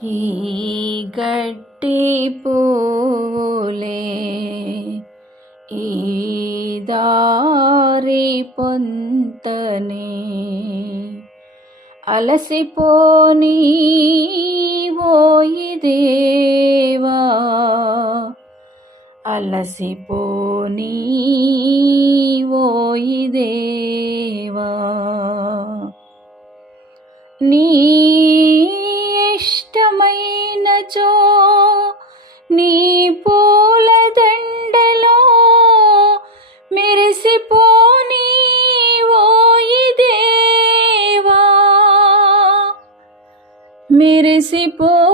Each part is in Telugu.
ఈ గడ్డి పూలే ఈ దారి పొంతనే అలసిపోని ఓయి దేవా అలసిపోని ఓయి దేవా నీ ఇష్టమైనచో నీ పూలదండలో మెరిసిపోని ఓయి దేవా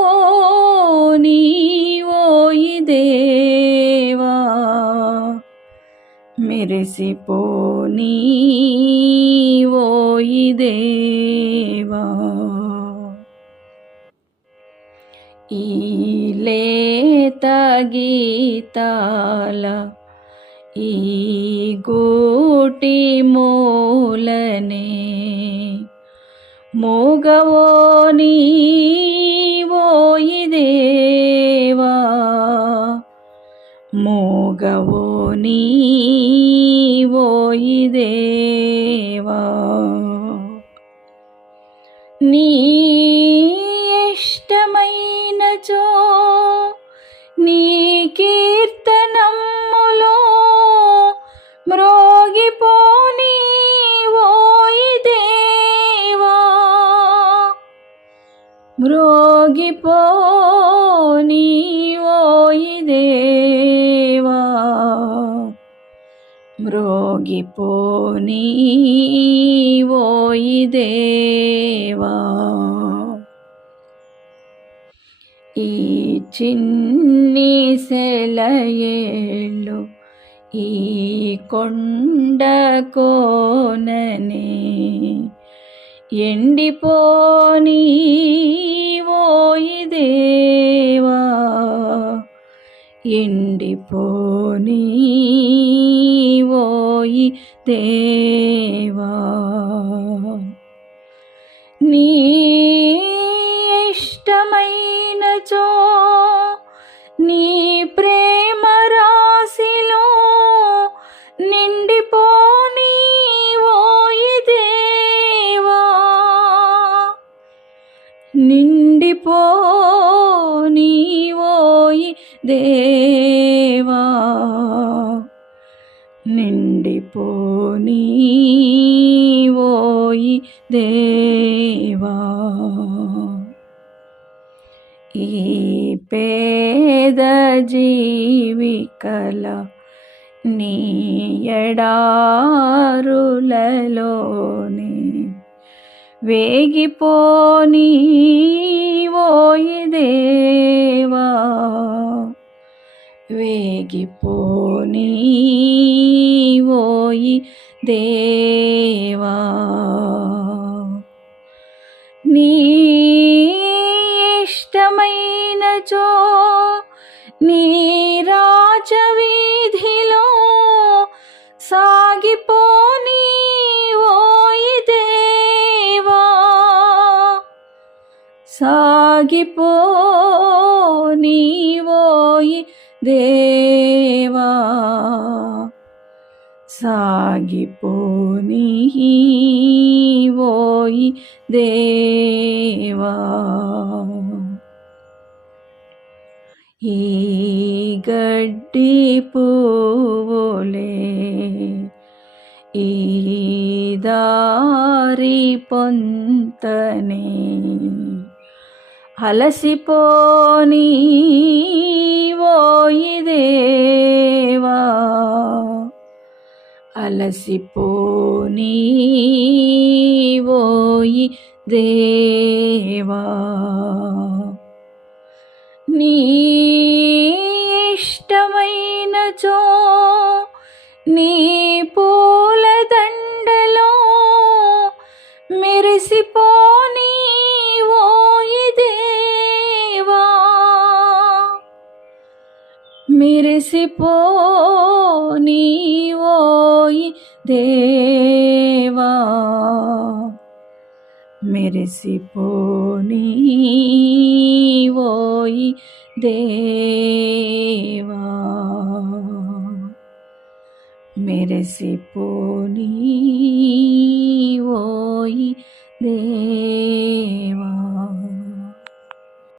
మెరిసిపోని ఓయి దేవా మెరిసిపోని ఓయి దేవా ఈ లేత గీతాల ఈ గూటి మూలనే మోగవోని ఓయి దేవా మోగవోని ఓయి దేవా నీ ఇష్టమైనచో నీ కీర్తనములో మ్రోగిపోని ఓయి దేవా మ్రోగిపోని ఓయి దేవా మ్రోగిపోని ఓయి దేవా ఈ చిన్ని సెలయేళ్ళు ఈ కొండ కోననే ఎండిపోని ఓయి దేవా ఎండిపోని ఓయి దేవా నీ ఇష్టమైనచో నీ ప్రేమ రాశిలో నిండిపోని ఓయి దేవా నిండిపోని ఓయి దేవా నిండిపోని ఓయి దేవా ఈ పేద జీవికల నీ ఎడారులలోనే వేగిపోని ఓయి దేవా వేగిపోని ఓయి దేవా నీ ఇష్టమైనచో నీ రాజవీధిలో సాగిపోని ఓయి దేవా సాగిపోని ఓయి దేవా సాగిపోని ఓయి దేవా ఈ గడ్డి పువ్వులే ఈ దారి పొంతనే అలసిపోని ఓయి దేవా అలసిపోని ఓయి దేవా నీ ఇష్టమైనచో నీ పూలదండలో మెరిసిపోని ఓయి దేవా మెరిసిపోని ఓయి దేవా మెరిసిపోని దేవా మెరిసిపోని ఓయి దేవా